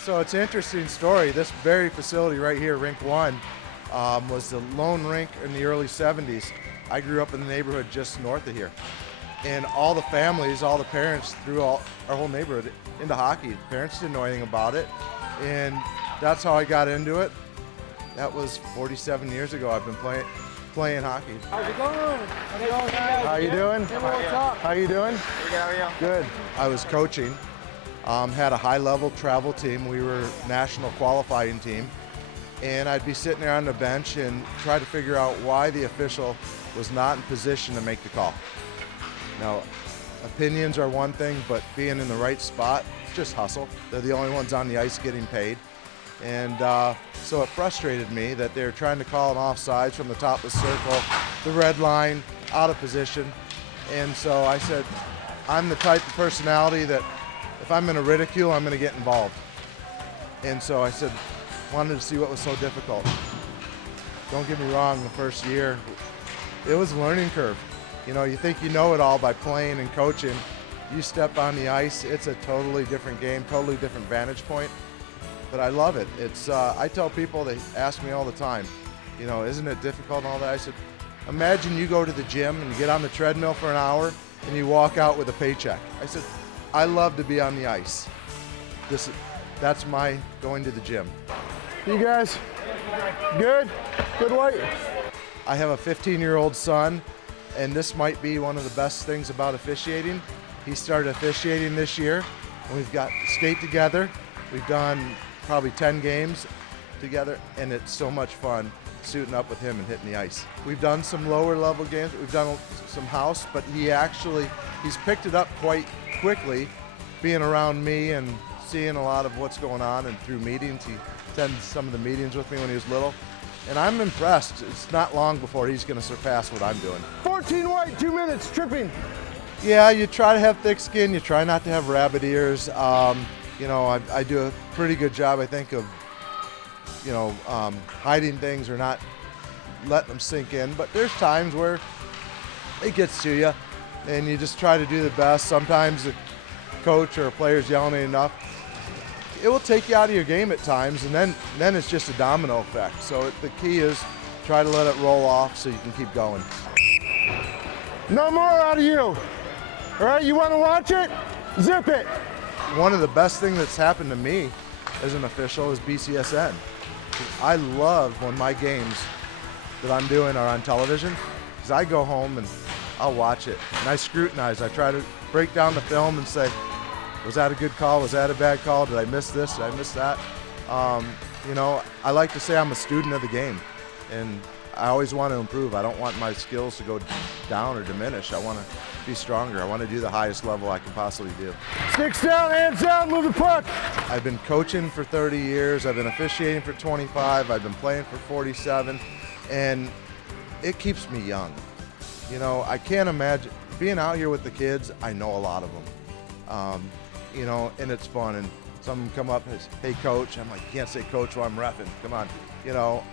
So it's an interesting story. This very facility right here, Rink 1, was the lone rink in the early 70s. I grew up in the neighborhood just north of here. And all the families, all the parents threw our whole neighborhood into hockey. Parents didn't know anything about it. And that's how I got into it. That was 47 years ago. I've been playing hockey. How's it going? How you doing? How you doing? Good. I was coaching. Had a high-level travel team. We were national qualifying team. And I'd be sitting there on the bench and try to figure out why the official was not in position to make the call. Now, opinions are one thing, but being in the right spot, it's just hustle. They're the only ones on the ice getting paid. And so it frustrated me that they're trying to call an offsides from the top of the circle, the red line, out of position. And so I said, I'm the type of personality that if I'm going to ridicule, I'm going to get involved. And so I said, wanted to see what was so difficult. Don't get me wrong, the first year, it was a learning curve. You know, you think you know it all by playing and coaching. You step on the ice, it's a totally different game, totally different vantage point. But I love it. It's I tell people, they ask me all the time, you know, isn't it difficult and all that? I said, imagine you go to the gym and you get on the treadmill for an hour and you walk out with a paycheck. I said, I love to be on the ice. That's my going to the gym. You guys good? Good white? I have a 15-year-old son, and this might be one of the best things about officiating. He started officiating this year, and we've got skate together. We've done probably 10 games together, and it's so much fun suiting up with him and hitting the ice. We've done some lower level games. We've done some house, but he's picked it up quite quickly, being around me and seeing a lot of what's going on, and through meetings. He attended some of the meetings with me when he was little, and I'm impressed. It's not long before he's going to surpass what I'm doing. 14 white, 2 minutes, tripping. Yeah, you try to have thick skin. You try not to have rabbit ears. You know, I do a pretty good job, I think, of, you know, hiding things or not letting them sink in. But there's times where it gets to you, and you just try to do the best. Sometimes the coach or a player's yelling at you enough, it will take you out of your game at times, and then it's just a domino effect. So the key is try to let it roll off so you can keep going. No more out of you. All right, you want to watch it? Zip it. One of the best things that's happened to me as an official is BCSN. I love when my games that I'm doing are on television, because I go home and I'll watch it, and I scrutinize. I try to break down the film and say, was that a good call? Was that a bad call? Did I miss this? Did I miss that? You know, I like to say I'm a student of the game, and I always want to improve. I don't want my skills to go down or diminish. I want to be stronger. I want to do the highest level I can possibly do. Sticks down, hands down, move the puck. I've been coaching for 30 years. I've been officiating for 25. I've been playing for 47, and it keeps me young. You know, I can't imagine being out here with the kids. I know a lot of them. You know, and it's fun. And some of them come up and say, hey, coach. I'm like, you can't say coach while I'm reffing. Come on. You know,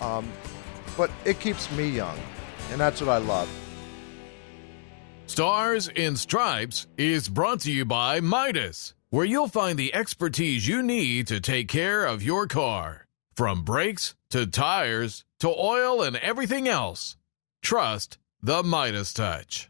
but it keeps me young, and that's what I love. Stars in Stripes is brought to you by Midas, where you'll find the expertise you need to take care of your car. From brakes to tires to oil and everything else. Trust the Midas touch.